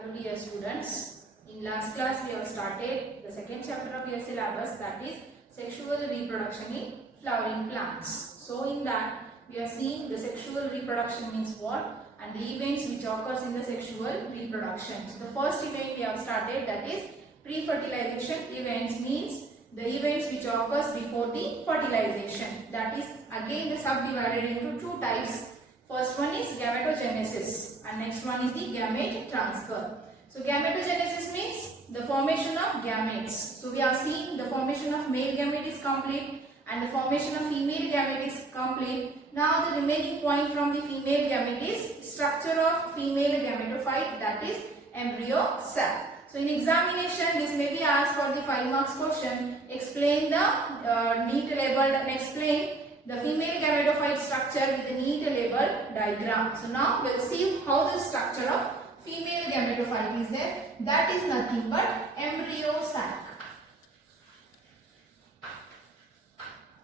Hello dear students, in last class we have started the second chapter of your syllabus, that is sexual reproduction in flowering plants. So in that we are seeing the sexual reproduction means what and the events which occurs in the sexual reproduction. So the first event we have started, that is pre-fertilization events, means the events which occurs before the fertilization. That is again subdivided into two types. First one is gametogenesis and next one is the gamete transfer. So gametogenesis means the formation of gametes. So we have seen the formation of male gamete is complete and the formation of female gamete is complete. Now the remaining point from the female gamete is structure of female gametophyte, that is embryo sac. So in examination this may be asked for the 5 marks question. Explain the neat labeled and explain the female gametophyte structure with a neat labeled diagram. So now we will see how the structure of female gametophyte is there. That is nothing but embryo sac.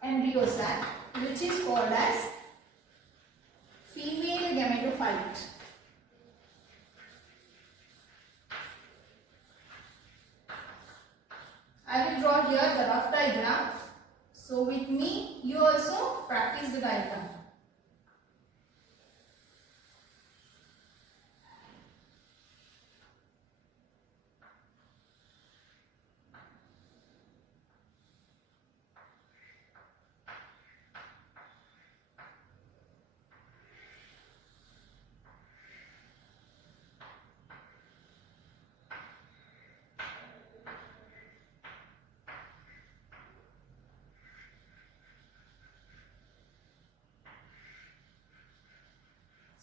Embryo sac, which is called as female gametophyte. I will draw here the rough diagram. So with me, you also practice the diagram.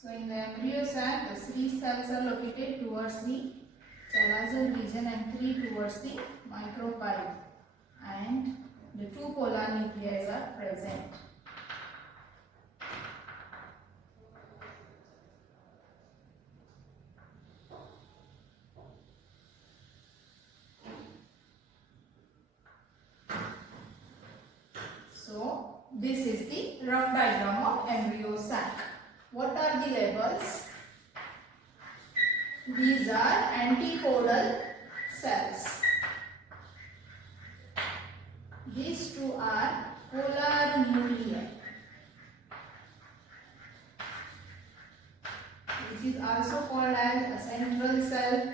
So in the embryo sac, the 3 cells are located towards the chalazal region and 3 towards the micropyle, and the 2 polar nuclei are present. So this is the rough diagram of embryo sac. What are the labels? These are antipodal cells. These two are polar nuclei, which is also called as a central cell,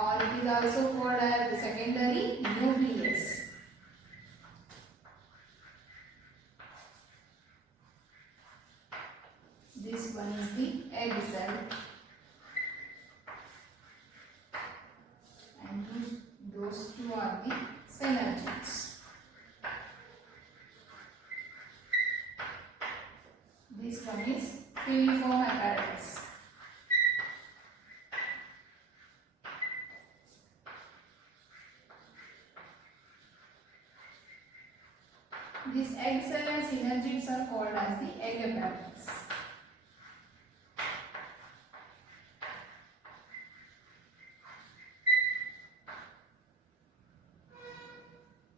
or it is also called as the secondary nucleus. This one is the egg cell, and those two are the synergids. This one is filiform apparatus. This egg cell and synergids are called as the egg apparatus.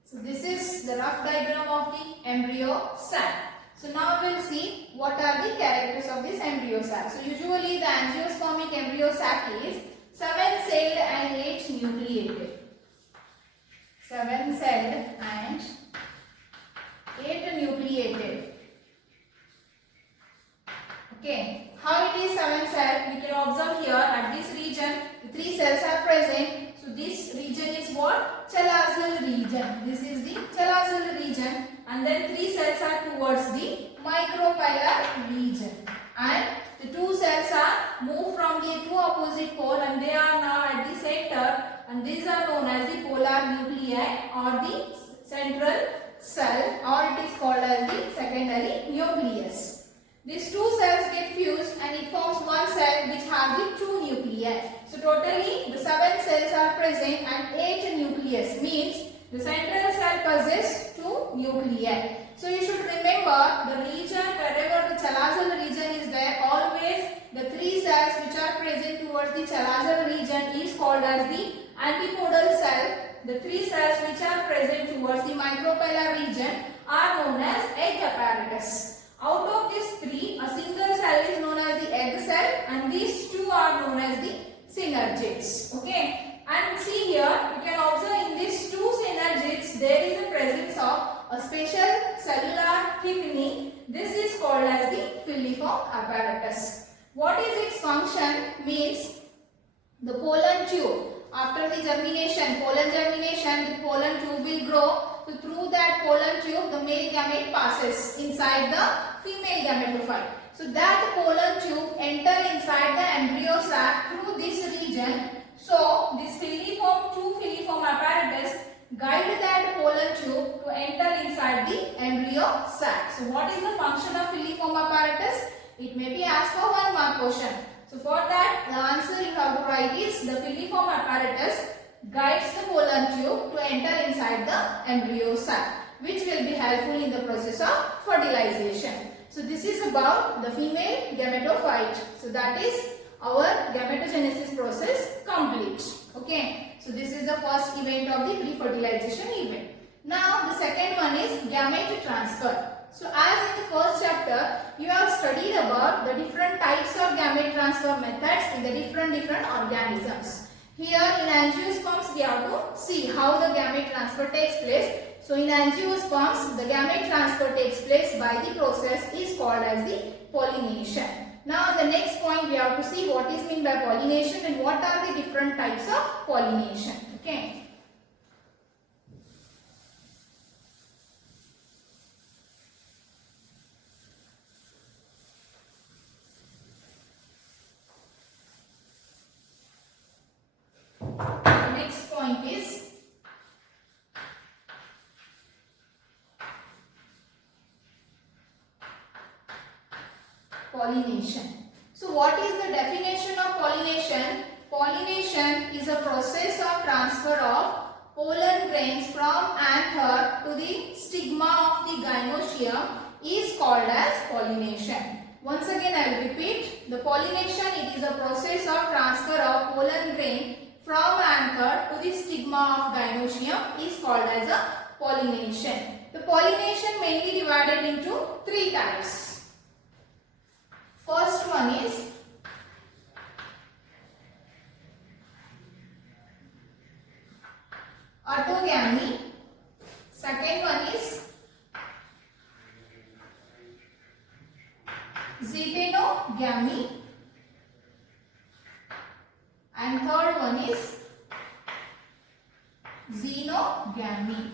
So this is the rough diagram of the embryo sac. So now we will see what are the characters of this embryo sac. So usually the angiospermic embryo sac is 7-celled and 8 nucleated. 7-celled and 8 nucleated. Okay. How it is 7-celled? We can observe here at this region the 3 cells are present. So this region is what? Chalazal region. This is the chalazal region, and then 3 cells are towards the micropylar region, and the 2 cells are moved from the 2 opposite pole and they are now at the center, and these are known as the polar nuclei or the central cell, or it is called as the secondary nucleus. These 2 cells get fused and it forms one cell which has the 2 nuclei. So totally the 7 cells are present and 8 nucleus, means the central cell possesses 2 nuclei. So you should remember the region, wherever the chalazal region is there, always the 3 cells which are present towards the chalazal region is called as the antipodal cell. The 3 cells which are present towards the micropylar region are known as egg apparatus. Out of these three, a single cell is known as the egg cell and these two are known as the synergids. Okay, and see here, you can observe in these two synergids there is a presence of a special cellular thickening. This is called as the filiform apparatus. What is its function? Means the pollen tube. After the germination, pollen germination, the pollen tube will grow. So through that pollen tube, the male gamete passes inside the female gametophyte. So that pollen tube enter inside the embryo sac through this region. So this two filiform apparatus guide that pollen tube to enter inside the embryo sac. So what is the function of filiform apparatus? It may be asked for 1 mark question. So for that, the answer you have to write is the filiform apparatus guides the pollen tube to enter inside the embryo sac, which will be helpful in the process of fertilization. So this is about the female gametophyte. So that is our gametogenesis process complete. Okay. So this is the first event of the pre-fertilization event. Now the second one is gamete transfer. So as in the first chapter, you have studied about the different types of gamete transfer methods in the different organisms. Here in angiosperms, we have to see how the gamete transfer takes place. So in angiosperms, the gamete transfer takes place by the process is called as the pollination. Now the next point we have to see what is meant by pollination and what are the different types of pollination. Okay. Next point is pollination. So what is the definition of pollination? Pollination is a process of transfer of pollen grains from anther to the stigma of the gynoecium is called as pollination. Once again I will repeat, the pollination, it is a process of transfer of pollen grain from anther to the stigma of gynoecium is called as a pollination. The pollination mainly divided into 3 types. First one is autogamy. Second one is xenogamy. And third one is xenogamy.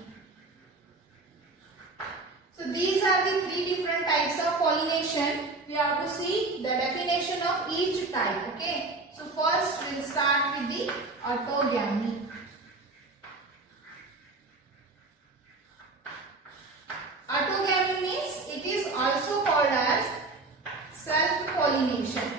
So these are the 3 different types of pollination. We have to see the definition of each type. Okay. So first we will start with the autogamy. Autogamy means it is also called as self-pollination.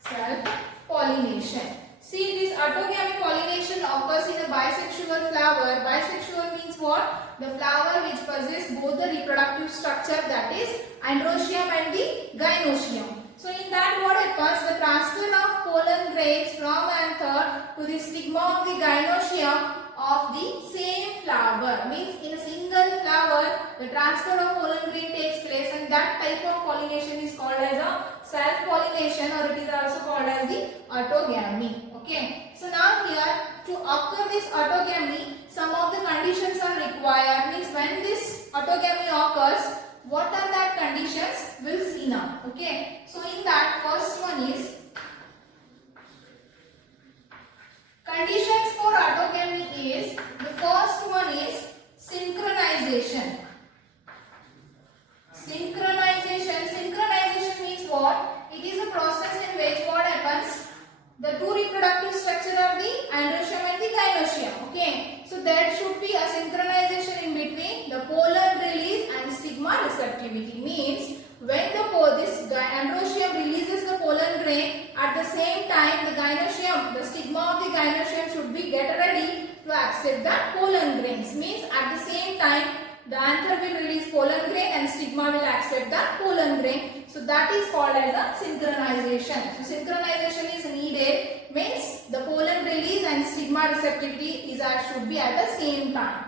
Self-pollination. See, this autogamy pollination occurs in a bisexual flower. Bisexual means what? The flower which possesses both the reproductive structure, that is androecium and the gynoecium. So in that what happens? The transfer of pollen grains from anther to the stigma of the gynoecium of the same flower. Means in a single flower, the transfer of pollen grain takes place, and that type of pollination is called as a self-pollination, or it is also called as the autogamy. Okay. So now here, to occur this autogamy, some of the conditions are required. Means when this autogamy occurs, what are that conditions? We'll see now. Okay. So in that, first one is conditions for autogamy is, the first one is synchronization. Synchronization. Synchronization means what? It is a process in which what happens? The 2 reproductive structure of the androecium and the gynoecium. Okay. So there should be a synchronization in between the pollen release and stigma receptivity. Means when this androecium releases the pollen grain, at the same time the gynoecium, the stigma of the gynoecium should be get ready to accept that pollen grains. Means at the same time the anther will release pollen grain and stigma will accept that pollen grain. So that is called as a synchronization. So synchronization is needed, means the pollen release and stigma receptivity is should be at the same time.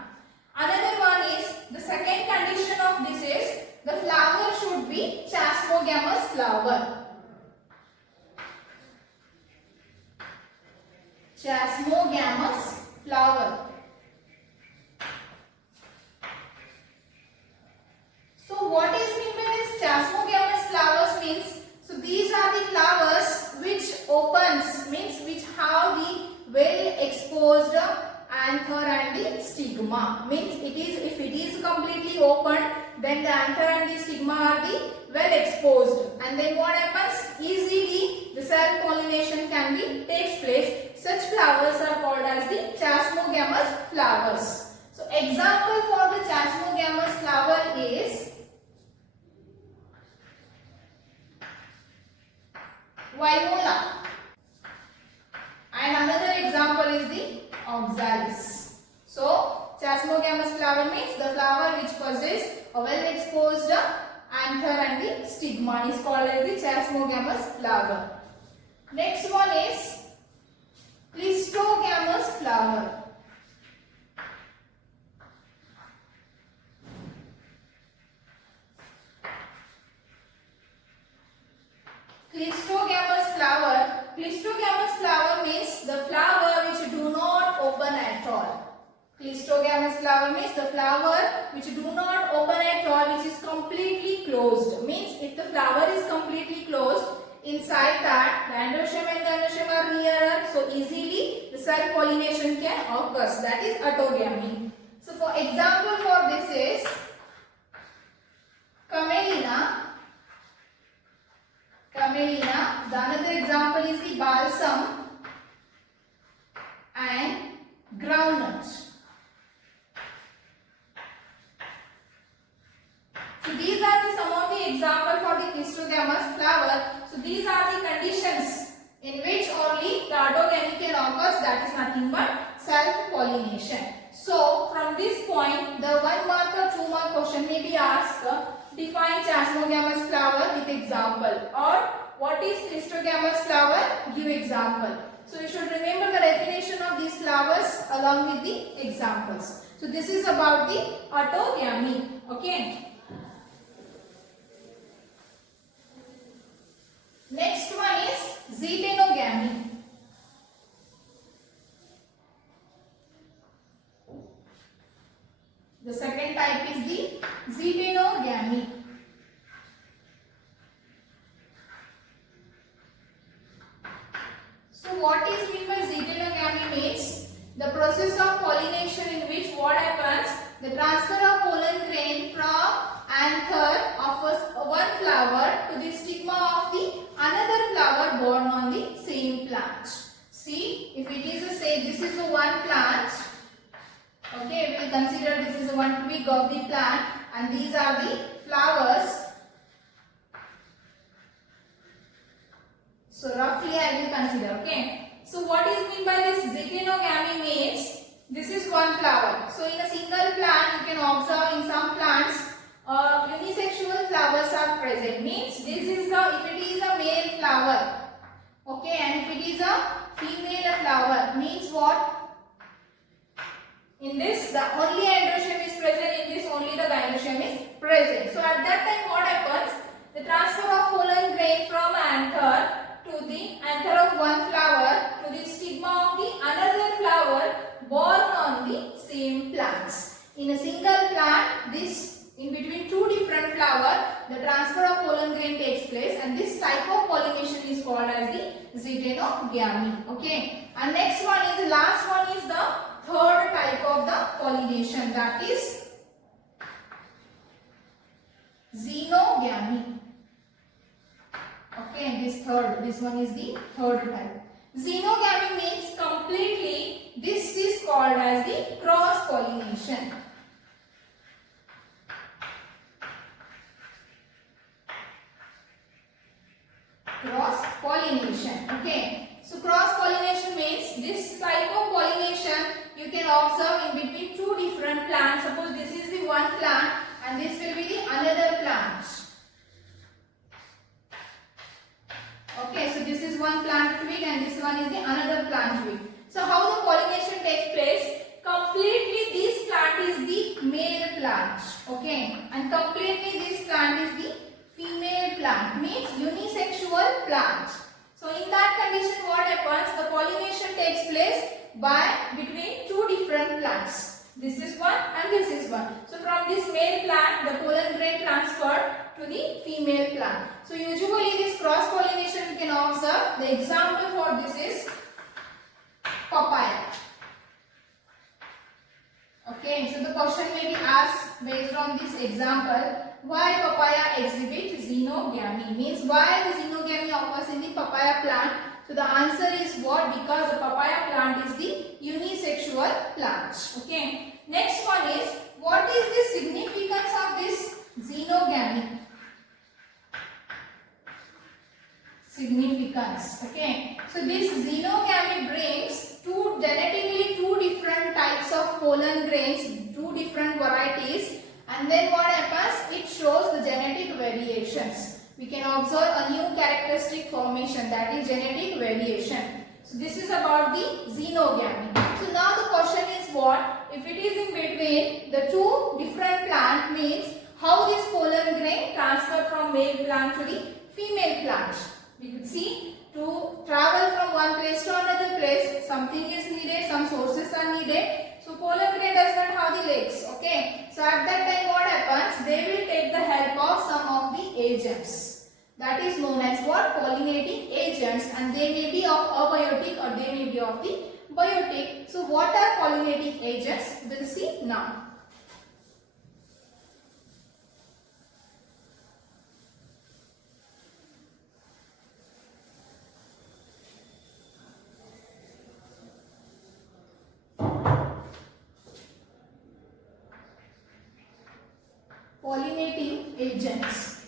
Another one is the second condition of this is the flower should be chasmogamous flower. Chasmogamous flower. So what is meant by this chasmogamous flowers means? So these are the flowers which opens, means which have the well exposed anther and the stigma. Means if it is completely open, then the anther and the stigma are the well exposed, and then what happens? Easily the self pollination can be takes place. Such flowers are called as the chasmogamous flowers. So example for the chasmogamous flower is Viola, and another example is the Oxalis. So chasmogamous flower means the flower which possesses a well exposed anther and the stigma is called as the chasmogamous flower. Next one is Clistogamous flower. Clistogamous flower. Clistogamous flower means the flower which do not open at all. Clistogamous flower means the flower which do not open at all, which is completely closed. Means if the flower is completely closed, inside that the androecium and the anoecium are nearer, so easily the self pollination can occur. That is autogamy. So for example for this is Camelina. Camelina. The another example is the balsam and groundnut. So these are some of the examples for the clistogamous flower. So these are the conditions in which only the autogamy can occur, that is nothing but self-pollination. So from this point, the 1 mark or 2 mark question may be asked, define chasmogamous flower with example, or what is clistogamous flower, give example. So you should remember the definition of these flowers along with the examples. So this is about the autogamy. Okay. Next one is xenogamy. The second type is the xenogamy. So what is meant by xenogamy means the process of pollination in which what happens, the transfer of pollen grain from anther of one flower to the stigma of the another flower born on the same plant. See, if it is a say this is a one plant, okay, we will consider this is a one twig of the plant and these are the flowers. So roughly I will consider, okay. So what is meant by this xenogamy means this is one flower. So in a single plant you can observe in some plants unisexual flowers are present. Means this is the, if it is a male flower, okay, and if it is a female flower, means what? In this the only androecium is present, in this only the gynoecium is present. So at that time what happens? The transfer of pollen grain from anther to the anther of one flower to the stigma of the another flower born on the same plants. In a single plant, this in between two different flowers, the transfer of pollen grain takes place, and this type of pollination is called as the xenogamy. Okay. And next one is the last one is the third type of the pollination, that is xenogamy. Okay, this one is the third type. Xenogamy means completely, this is called as the cross pollination. Cross pollination. Okay. So cross pollination means this type of pollination you can observe in between two different plants. Suppose this is the one plant and this will be the another plant. Okay, so this is one plant twig and this one is the another plant twig. So how the pollination takes place? Completely this plant is the Okay, and completely this plant is the female plant, means unisexual plant. So in that condition, what happens? The pollination takes place by between two different plants. This is one and this is one. So from this male plant, the pollen grain transferred to the female plant. So usually this cross pollination we can observe. The example for this is papaya. Okay, so the question may be asked based on this example, why papaya exhibit xenogamy, means why the xenogamy occurs in the papaya plant. So the answer is what? Because the papaya plant is the unisexual plant. Okay, next one is, what is the significance of this xenogamy? Significance. Okay, so this xenogamy brings genetically two different types of pollen grains, two different varieties, and then what happens? It shows the genetic variations. We can observe a new characteristic formation, that is genetic variation. So this is about the xenogamy. So now the question is what? If it is in between the two different plant, means how this pollen grain transfer from male plant to the female plant. We could see, to travel from one place to another place, something is needed, some sources are needed. So pollen grain does not have the legs. Okay, so at that time what happens? They will take the help of some of the agents. That is known as what? Pollinating agents, and they may be of abiotic or they may be of the biotic. So what are pollinating agents? We'll see now. Pollinating agents.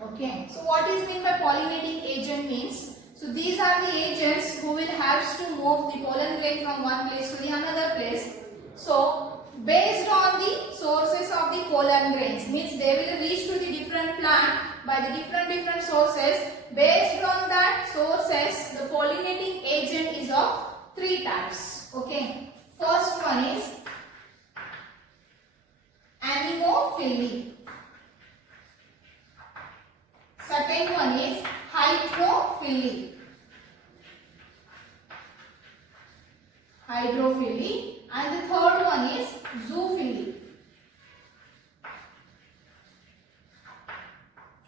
Okay, so what is meant by pollinating agent means? So these are the agents who will help to move the pollen grain from one place to the another place. So based on the sources of the pollen grains, means they will reach to the different plant by the different sources. Based on that sources, the pollinating agent is of three types. Okay, first one is anemophily. Second one is hydrophily. And the third one is zoophily.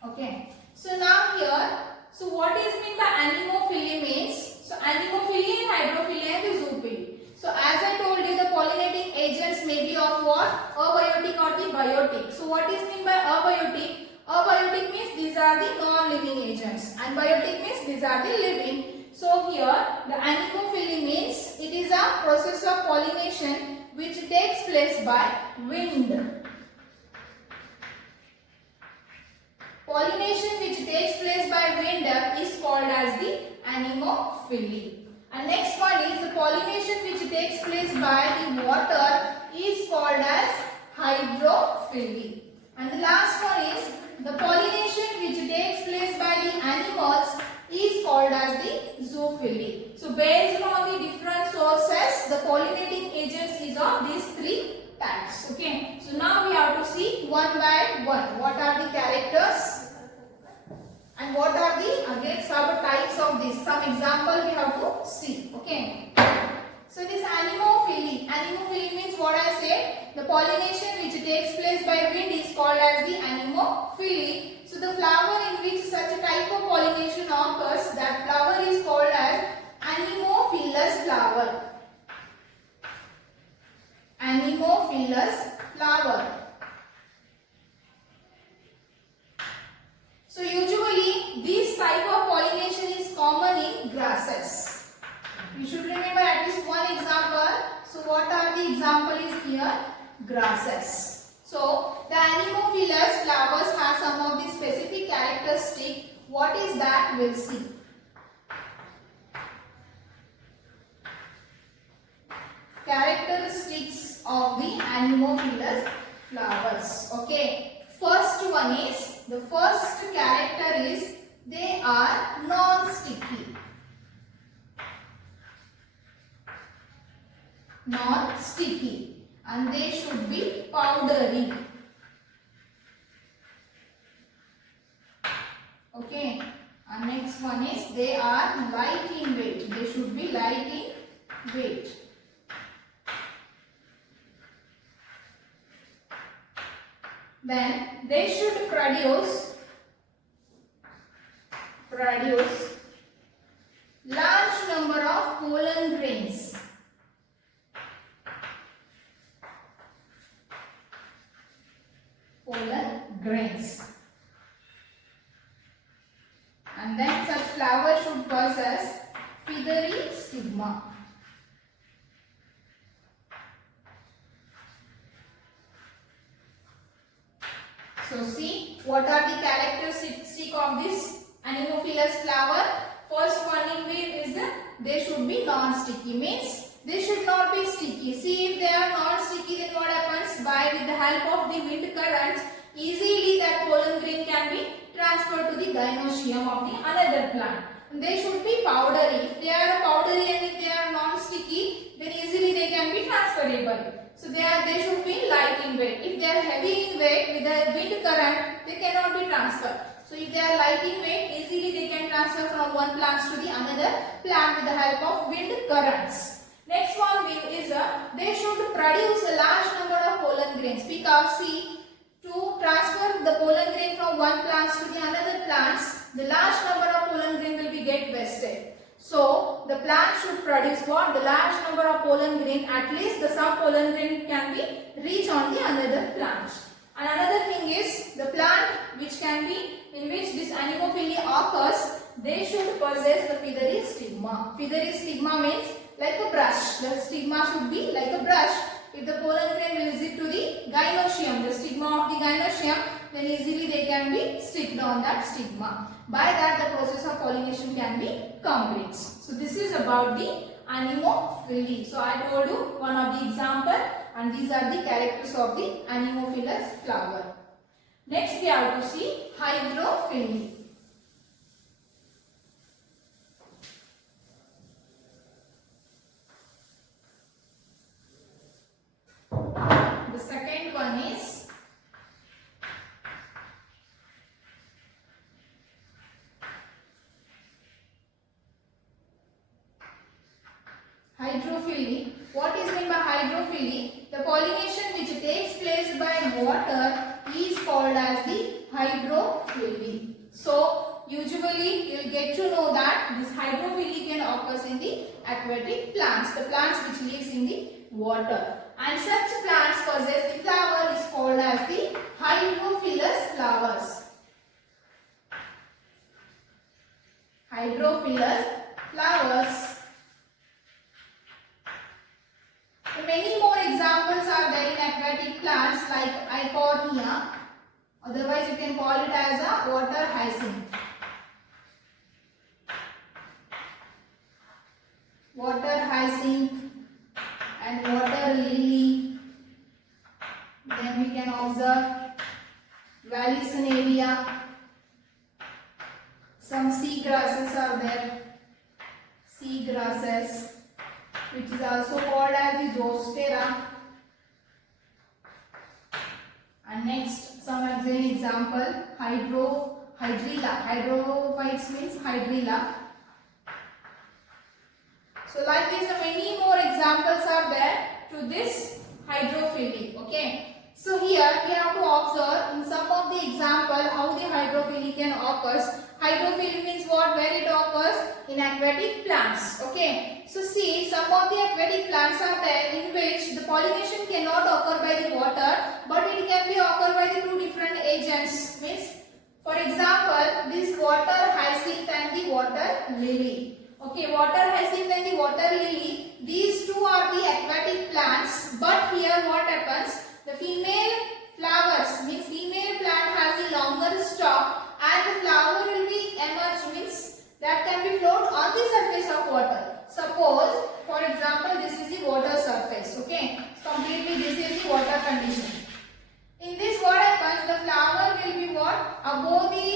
Okay. So now here, so what is meant by anemophily means? So anemophily and hydrophily and the zoophily. So as I told you, the pollinating agents may be of what? Abiotic or the biotic. So what is meant by abiotic? Abiotic means these are the non-living agents, and biotic means these are the living. So here the anemophily means it is a process of pollination which takes place by wind. Pollination which takes place by wind is called as the anemophily. And next one is the pollination which takes place by the water is called as hydrophily. And the last one is the pollination which takes place by the animals is called as the zoophily. So based on the different sources, the pollinating agents is of these three types. Okay. So now we have to see one by one. What are the characters and what are the again subtypes of this? Some example we have to see. Okay. So this anemophily means what I said, the pollination which takes place by wind is called as the anemophily. So the flower in which such a type of pollination occurs, that flower is called as anemophilous flower. Anemophilous flower. So usually this type of pollination is common in grasses. You should remember at least one example. So what are the example is here? Grasses. So the anemophilous flowers have some of the specific characteristics. What is that? We'll see. Characteristics of the anemophilous flowers. Okay. First one is, the first character is they are non-sticky. Non-sticky. and they should be powdery. Okay, and next one is they are light in weight. They should be light in weight. Then they should produce large number of pollen grains. And then such flower should possess feathery stigma. So see, what are the characteristics of this anemophilous flower? First one is that they should be non-sticky, means they should not be sticky. See, if they are non-sticky, then what happens? With the help of the wind currents, easily that pollen grain can be transferred to the gynoecium of the another plant. They should be powdery. If they are powdery and if they are non-sticky, then easily they can be transferable. So they should be light in weight. If they are heavy in weight, with the wind current, they cannot be transferred. So if they are light in weight, easily they can transfer from one plant to the another plant with the help of wind currents. Next one is they should produce a large number of pollen grains, because see, to transfer the pollen grain from one plant to the another plants, the large number of pollen grain will be get wasted. So the plant should produce what? The large number of pollen grain, at least the some pollen grain can be reach on the another plant. And another thing is the plant which can be in which this anemophilia occurs, they should possess the feathery stigma. Feathery stigma means like a brush. The stigma should be like a brush. If the pollen grain will visit to the gynoecium, the stigma of the gynoecium, then easily they can be sticked on that stigma. By that the process of pollination can be complete. So this is about the anemophily. So I told you one of the example, and these are the characters of the anemophilous flower. Next we have to see hydrophily. The second one is hydrophily. What is meant by hydrophily? The pollination which takes place by water is called as the hydrophily. So usually you will get to know that this hydrophily can occur in the aquatic plants, the plants which lives in the water. And such plants possess the flower is called as the hydrophilous flowers. Hydrophilous flowers. Many more examples are there in aquatic plants like Eichhornia. Otherwise you can call it as a water hyacinth. Water hyacinth and water lily. Then we can observe Vallisneria. Some sea grasses are there. Sea grasses, which is also called as the Zostera. And next, some example, hydrilla. Hydrophytes means hydrilla. So like this, many more examples are there to this hydrophily. Okay. So here we have to observe in some of the example how the hydrophily can occur. Hydrophily means what? Where it occurs? In aquatic plants. Okay. So see, some of the aquatic plants are there in which the pollination cannot occur by the water, but it can be occur by the two different agents. Means, for example, this water hyacinth and the water lily. Okay, water hyacinth and the water lily, these two are the aquatic plants, but here what happens? The female flowers, means female plant has a longer stalk and the flower will be emerged, means that can be float on the surface of water. Suppose, for example, this is the water surface, okay? Completely this is the water condition. In this what happens? The flower will be what? Above the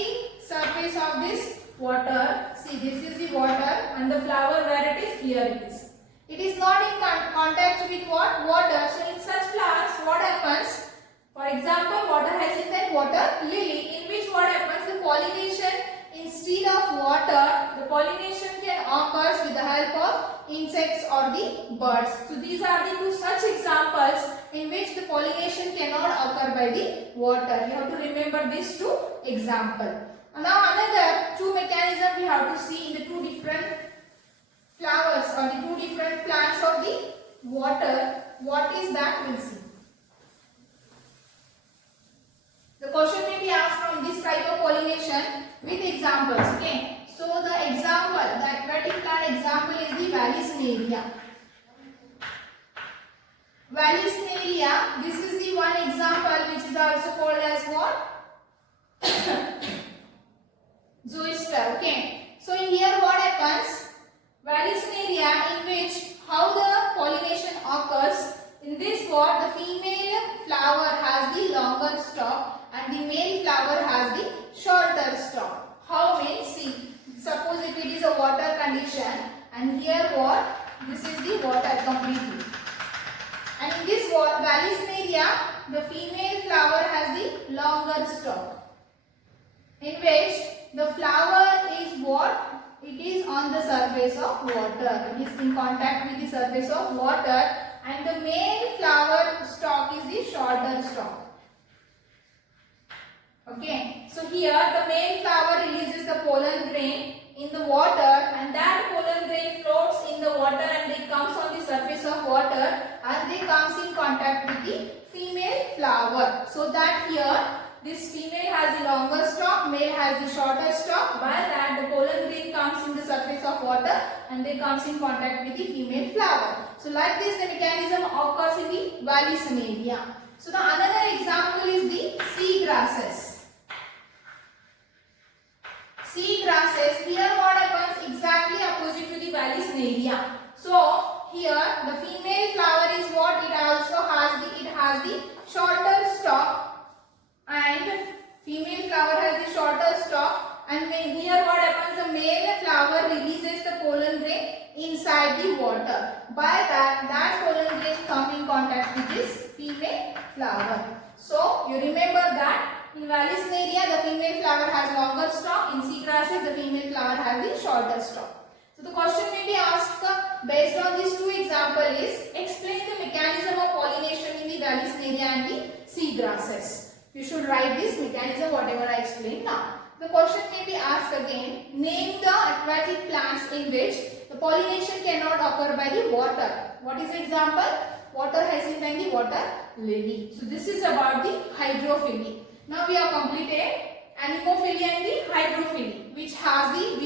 surface of this water. See, this is the water and the flower where it is? Here it is. It is not in contact with what? Water. So in such flower what happens? For example, water hyacinth, water lily, in which what happens? The pollination, instead of water, the pollination can occur with the help of insects or the birds. So these are the two such examples in which the pollination cannot occur by the water. You have to remember these two examples. Now another two mechanisms we have to see in the two different flowers or the two different plants of the water. What is that? We'll see. The question may be asked from this type of pollination with examples. Okay. So the example, the aquatic plant example is the Vallisneria. Vallisneria, this is the one example which is also called as what? Zooster. Okay. So in here what happens? Vallisneria, in which how the pollination occurs. In this what the female flower has the longer stalk and the male flower has the shorter stalk. How means, see, suppose if it is a water condition and here what? This is the water completely. And in this Vallisneria, the female flower has the longer stalk, in which the flower is what? It is on the surface of water. It is in contact with the surface of water, and the male flower stalk is the shorter stalk. Okay, so here the male flower releases the pollen grain in the water, and that pollen grain floats in the water and it comes on the surface of water and they comes in contact with the female flower. So that here this female has the longer stalk, male has the shorter stalk. By that the pollen grain comes in the surface of water and they comes in contact with the female flower. So like this the mechanism occurs in the Vallisneria. So the another example is the sea grasses. Sea grasses, here what happens? Exactly opposite to the Vallisneria. So here the female flower is what? It also has the shorter stalk, and female flower has the shorter stalk, and here what happens? The male flower releases the pollen grain inside the water. By that pollen grain come in contact with this female flower. So you remember that in Vallisneria the female flower has longer stalk, in sea grasses the female flower has the shorter stalk. So the question may be asked based on these two examples is, explain the mechanism of pollination in the Vallisneria and the sea grasses. You should write this mechanism whatever I explained now. The question may be asked again, name the aquatic plants in which the pollination cannot occur by the water. What is the example? Water hyacinth and the water lily. So this is about the hydrophily. Now we have completed anemophily and the hydrophily, which has the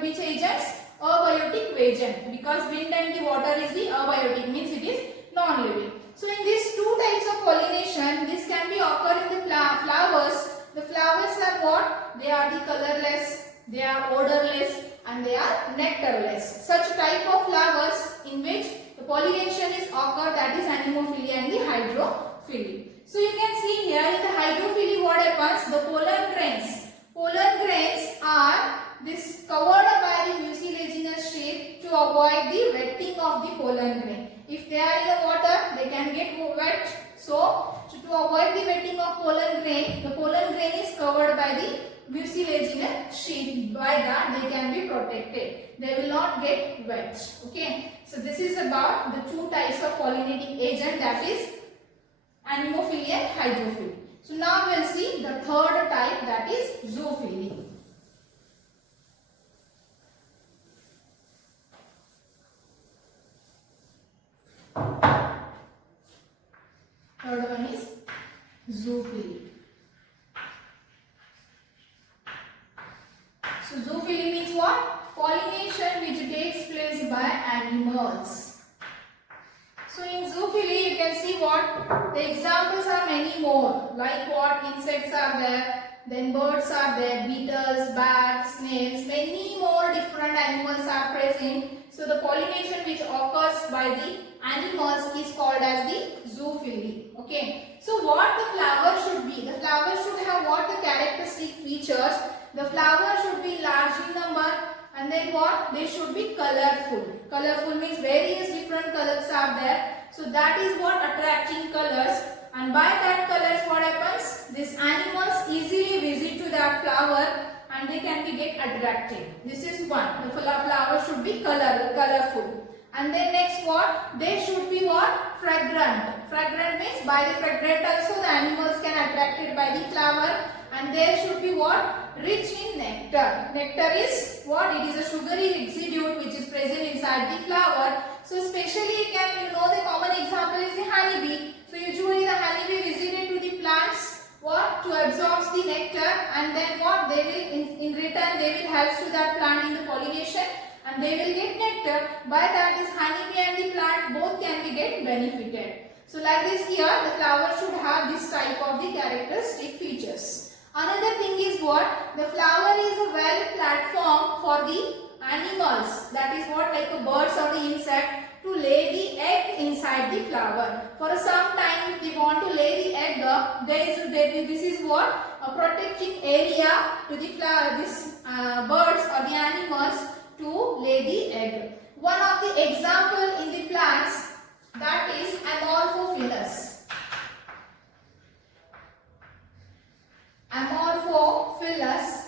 which agents? Abiotic agent, because wind and the water is the abiotic, means it is non-living. So in these two types of pollination, this can be occur in the flowers. The flowers are what? They are the colorless, they are odorless, and they are nectarless. Such type of flowers in which the pollination is occur, that is anemophily and the hydrophily. So you can see here in the hydrophily what happens? The pollen grains are this covered by the mucilaginous sheath to avoid the wetting of the pollen grain. If they are in the water, they can get wet. So to avoid the wetting of pollen grain, the pollen grain is covered by the mucilaginous sheath. By that they can be protected. They will not get wet. Okay. So this is about the two types of pollinating agent, that is anemophily and hydrophily. So now we will see the third type, that is zoophily. Third one is zoophily. So zoophily means what? Pollination which takes place by animals. So in zoophily you can see what? The examples are many more, like what? Insects are there, then birds are there, beetles, bats, snails, many more different animals are present. So the pollination which occurs by the animals is called as the zoophily. Okay. So what the flower should be? The flower should have what? The characteristic features. The flower should be large in number, and then what? They should be colorful. Colorful means various different colors are there. So that is what? Attracting colors. and by that colors what happens? These animals easily visit to that flower and they can be get attracted. This is one. The flower should be colorful. And then next what? They should be what? Fragrant. Fragrant means by the fragrant also the animals can attracted by the flower. And there should be what? Rich in nectar. Nectar is what? It is a sugary residue which is present inside the flower. So especially you know the common example is the honeybee. So usually the honeybee visited to the plants what? To absorb the nectar, and then what? They will in return they will help to that plant in the pollination and they will get nectar. By that this honeybee and the plant both can be get benefited. So like this here the flower should have this type of the characteristic features. Another thing is what? The flower is a well platform for the animals, that is what, like a birds or the insect, to lay the egg inside the flower. For some time if they want to lay the egg, this is what? A protecting area to the flower, birds or the animals to lay the egg. One of the example in the plants, that is Amorphophilus. Amorphophilus.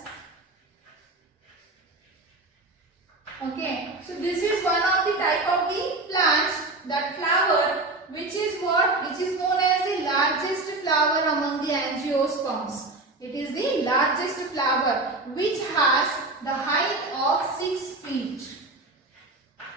Okay, so this is one of the type of the plants, that flower, which is what? Which is known as the largest flower among the angiosperms. It is the largest flower which has the height of 6 feet.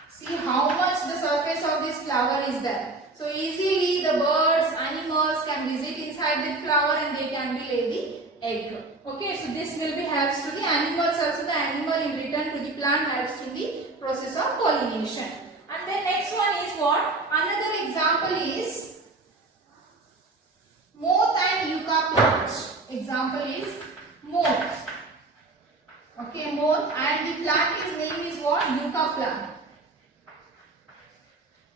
See how much the surface of this flower is there. So easily the birds, animals can visit inside the flower and they can be lay the egg. Okay, so this will be helps to the animals also. The animal in return to the plant helps to the process of pollination. And then next one is what? Another example is moth and yucca plant. Example is moth. Okay, moth, and the plant name is what? Yucca plant.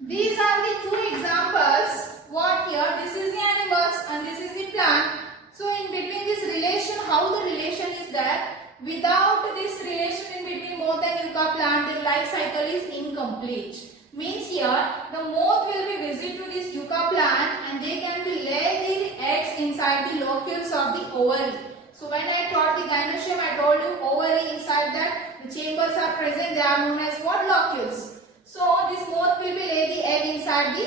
These are the two examples. What here? This is the animals and this is the plant. So in between this relation, how the relation is there? Without this relation in between moth and yucca plant, the life cycle is incomplete. Means here, the moth will be visit to this yucca plant and they can be lay the eggs inside the locules of the ovary. So when I taught the gynecium, I told you ovary, inside that the chambers are present. They are known as what? Locules. So this moth will be lay the egg inside the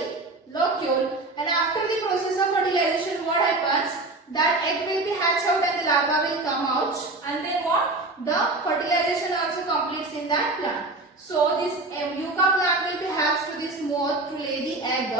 locule, and after the process of fertilization, what happens? That egg will be hatched out and the larva will come out, and then what? The fertilization also completes in that plant. So this yucca plant will be helps to this moth to lay the egg.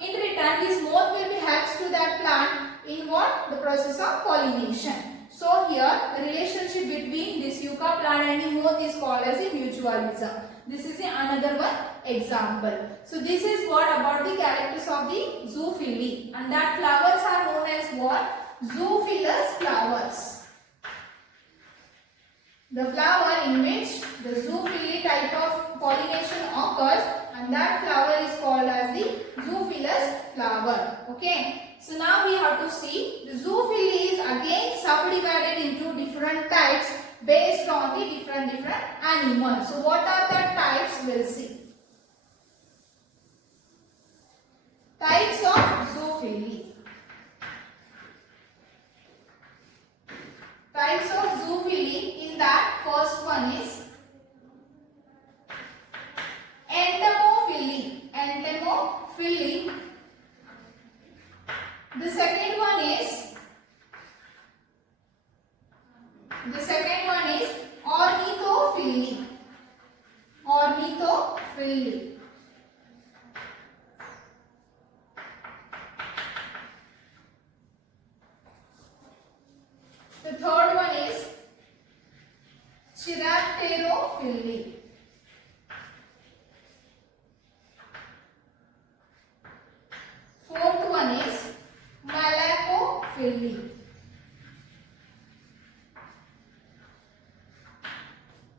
In return, this moth will be helps to that plant in what? The process of pollination. So here the relationship between this yucca plant and the moth is called as a mutualism. This is another one example. So this is what about the characters of the zoophily, and that flowers are known as what? Zoophilous flowers. The flower in which the zoophily type of pollination occurs, and that flower is called as the zoophilous flower. Okay. So now we have to see the zoophily is again subdivided into different types based on the different animals. So what are the types? We'll see. Types of zoophily. Types of zoophily, in that first one is entomophily. Entomophily. The second one is ornithophily. Ornithophily. The third one is Chirapterophily. Fourth one is Malacophily.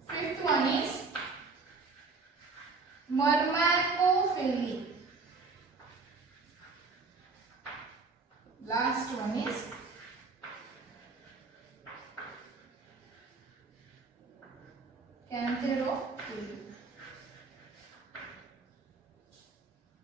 Fifth one is Myrmecophily. Last one is Cantherophily.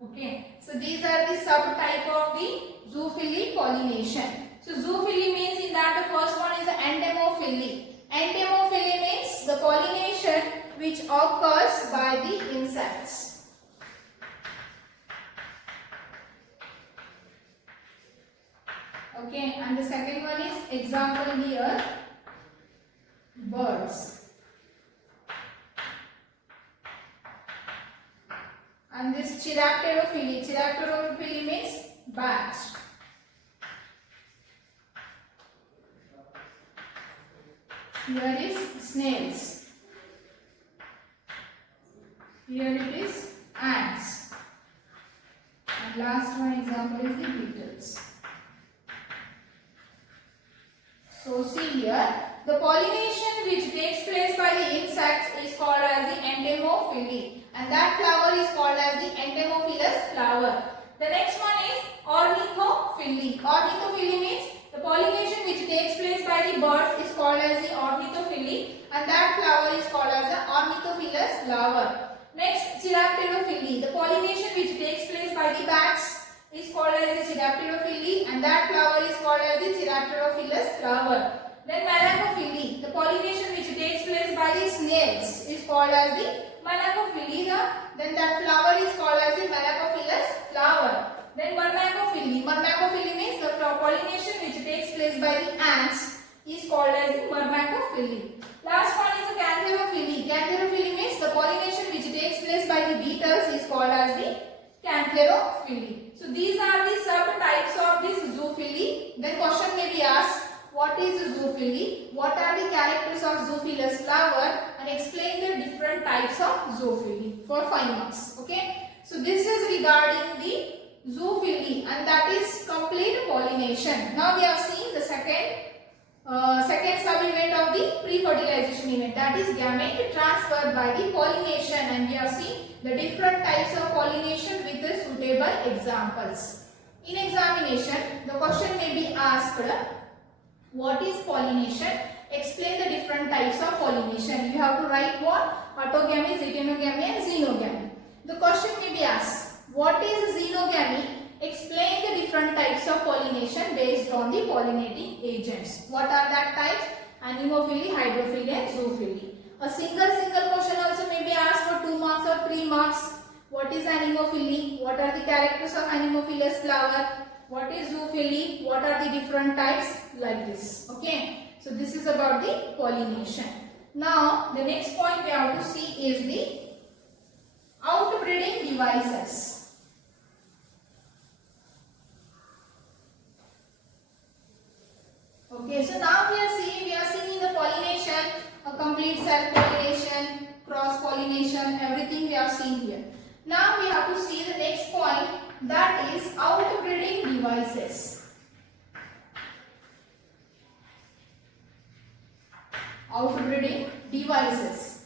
Okay, so these are the subtype of the zoophily pollination. So zoophily means in that the first one is the entomophily. Entomophily means the pollination which occurs by the insects. Okay, and the second one is example here, birds. And this Chiropterophily. Chiropterophily means bats. Here is snails. Here it is ants. And last one example is the beetles. So see here, the pollination which takes place by the insects is called as the entomophily, and that flower is called as the entomophilous flower. The next one is ornithophily. Ornithophily means the pollination which takes place by the birds is called as the ornithophily, and that flower is called as the ornithophilous flower. Next, Chiropterophily. The pollination which takes place by the bats is called as the Chiropterophily, and that flower is called as the Chiropterophilous flower. Then Malacophily. The pollination which takes place by the snails is called as the Malacophily. Then that flower is called as the Malacophilous flower. Then Myrmecophily. Myrmecophily means the pollination which takes place by the ants is called as the Myrmecophily. Last one is the Cantherophily. Cantherophily means the pollination which takes place by the beetles is called as the Cantherophily. So these are the subtypes of this zoophily. Then question may be asked, what is zoophily? What are the characters of zoophilous flower? And explain the different types of zoophily for 5 marks. Okay. So this is regarding the zoophily, and that is complete pollination. Now we have seen the second sub-event of the pre-fertilization event, that is gamete transfer by the pollination, and we have seen the different types of pollination with the suitable examples. In examination, the question may be asked, what is pollination? Explain the different types of pollination. You have to write what? Autogamy, zetanogymy and xenogamy. The question may be asked, what is xenogamy? Explain the different types of pollination based on the pollinating agents. What are that types? Anemophily, hydrophily and zoophily. A single question also may be asked for 2 marks or 3 marks. What is anemophily? What are the characters of anemophilous flower? What is zoophily? What are the different types? Like this. Okay. So this is about the pollination. Now the next point we have to see is the outbreeding devices. Okay, so now we are seeing in the pollination, a complete self-pollination, cross-pollination, everything we have seen here. Now we have to see the next point, that is outbreeding devices. Outbreeding devices.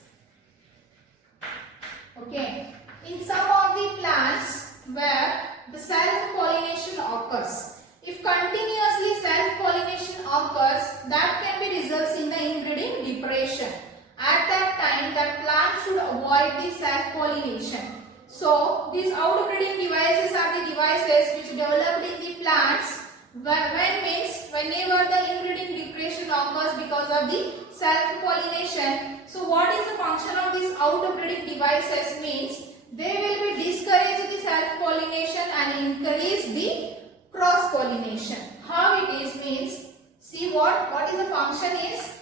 Okay, in some of the plants where the self-pollination occurs, if continuously self-pollination occurs, that can be results in the inbreeding depression. At that time, that plant should avoid the self-pollination. So, these outbreeding devices are the devices which developed in the plants whenever the inbreeding depression occurs because of the self-pollination. So, what is the function of these outbreeding devices means they will be discourage the self-pollination and encourage the cross-pollination. How it is means, see what is the function is,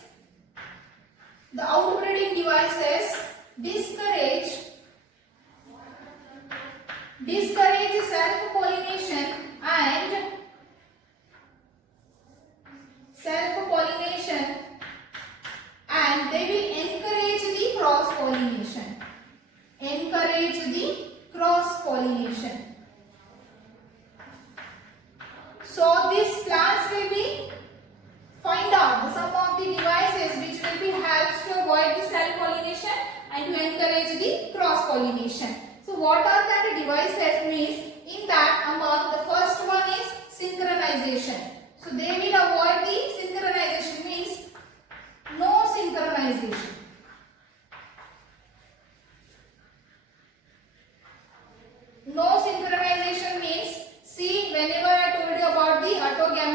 the outbreeding devices discourage self-pollination and they will encourage the cross-pollination. So these plants will be find out some of the devices which will be helps to avoid the self-pollination and to encourage the cross-pollination. So what are that devices means? In that among the first one is synchronization. So they will avoid the synchronization means no synchronization. No synchronization means, see, whenever I told you about the autogamy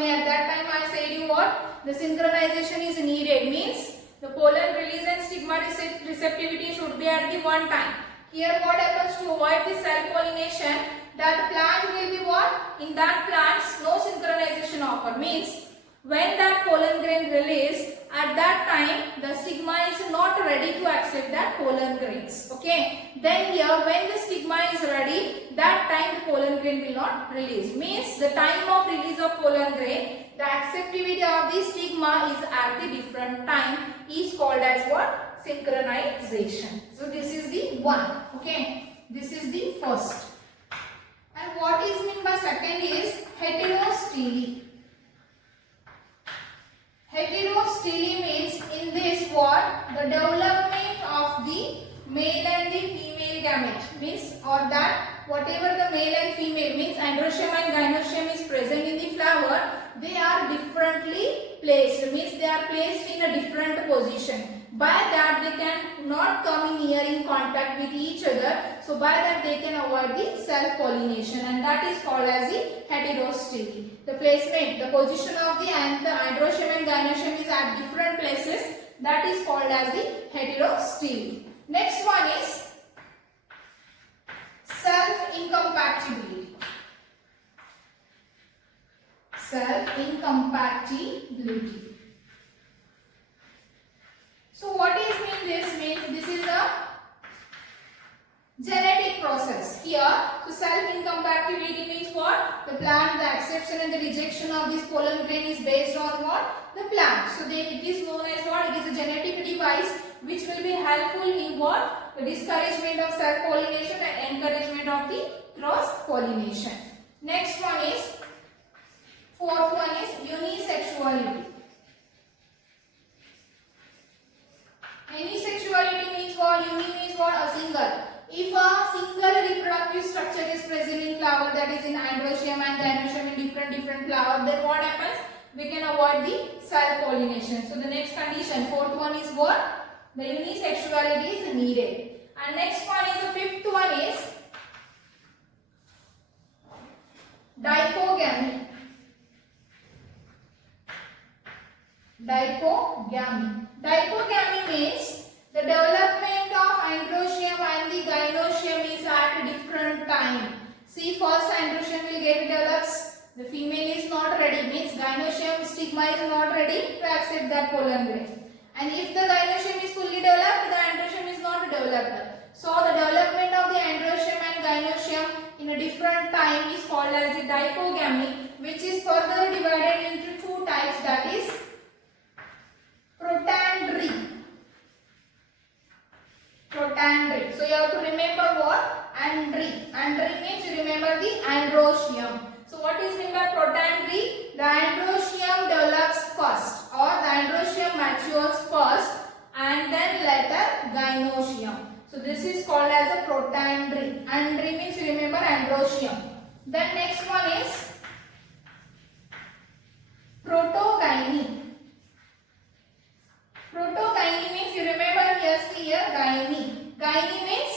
synchronization is needed, means the pollen release and stigma receptivity should be at the one time. Here what happens to avoid the cell pollination, that plant will be what? In that plants no synchronization occur, means when that pollen grain released, at that time the stigma is not ready to accept that pollen grains. Okay. Then here when the stigma is ready, that time the pollen grain will not release. Means the time of release of pollen grain, the acceptivity of the stigma is at the different time is called as what? Synchronization. So this is the one. Okay. This is the first. And what is meant by second is heterostele. Heterostele means in this what? The development of the male and the female gamete, means or that whatever the male and female, means androecium and gynoecium is present in the flower, they are differently placed, means they are placed in a different position. By that they can not come in near in contact with each other, so by that they can avoid the self-pollination, and that is called as the heterostele. The placement, the position of the androecium and gynoecium is at different places, that is called as the heterostele. Next one is self-incompatibility. Self-incompatibility. So what is mean this? Means this is a genetic process here. So self-incompatibility means what? The plant, the acceptance and the rejection of this pollen grain is based on what? The plant. So it is known as what? It is a genetic device which will be helpful in what? The discouragement of self-pollination and encouragement of the cross-pollination. Next one is, fourth one is unisexuality. Unisexuality means what? Uni means what? A single. If a single reproductive structure is present in flower, that is in androecium and gynoecium in different flower, then what happens? We can avoid the self-pollination. So the next condition, fourth one is what? The unisexuality is needed. And next one is, the fifth one is dipogamy. Dipogamy. Dipogamy means the development of androecium and the gynoecium is at a different time. See, first androecium will get develops. The female is not ready, means gynoecium stigma is not ready to accept that pollen grain. And if the gynoecium is fully developed, the androecium is not developed. So the development of the androecium and gynoecium in a different time is called as the dipogamy, which is further divided into two types, that is protandry. Protandry. So you have to remember what? Andry. Andry means you remember the androecium. So what is meant by protandry? The androecium develops first, or the androecium matures first and then later gynoecium. So this is called as a protandry. Andry means you remember androecium. Then next one is protogyny. Protogyny means you remember here gyne. Gyne means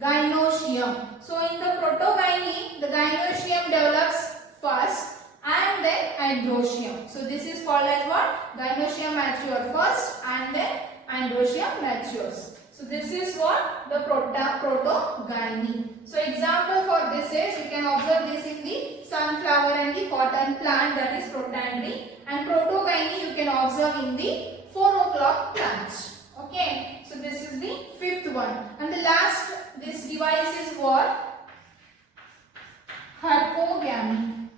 gynoecium. So in the protogyny, the gynoecium develops first and then androecium. So this is called as what? Gynoecium matures first and then androecium matures. So this is what? The protogyny. So example for this is, you can observe this in the sunflower and the cotton plant, that is protandry, and protogyny you can observe in the 4 o'clock plant. Okay. So this is the fifth one. And the last, this device is what? Herpogamy.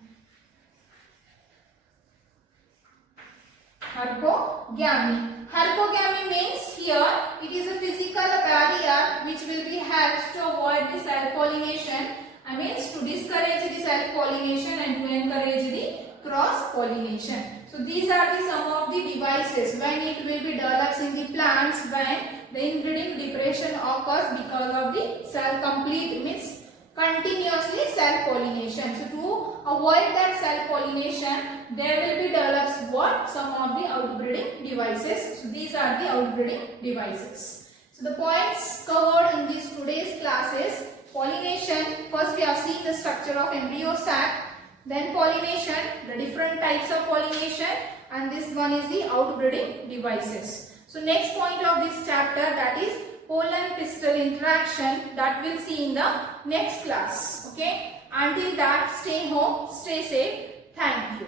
Herpogamy. Herpogamy means here it is a physical barrier which will be helps to avoid the self-pollination. I mean to discourage the self-pollination and to encourage the cross-pollination. So these are the some of the devices when it will be developed in the plants when the inbreeding depression occurs because of the complete means continuously self-pollination. So to avoid that self-pollination, there will be developed what? Some of the outbreeding devices. So these are the outbreeding devices. So the points covered in these today's classes: pollination. First we have seen the structure of embryo sac. Then pollination, the different types of pollination, and this one is the outbreeding devices. So next point of this chapter, that is pollen pistil interaction, that we'll see in the next class. Okay. Until that, stay home, stay safe. Thank you.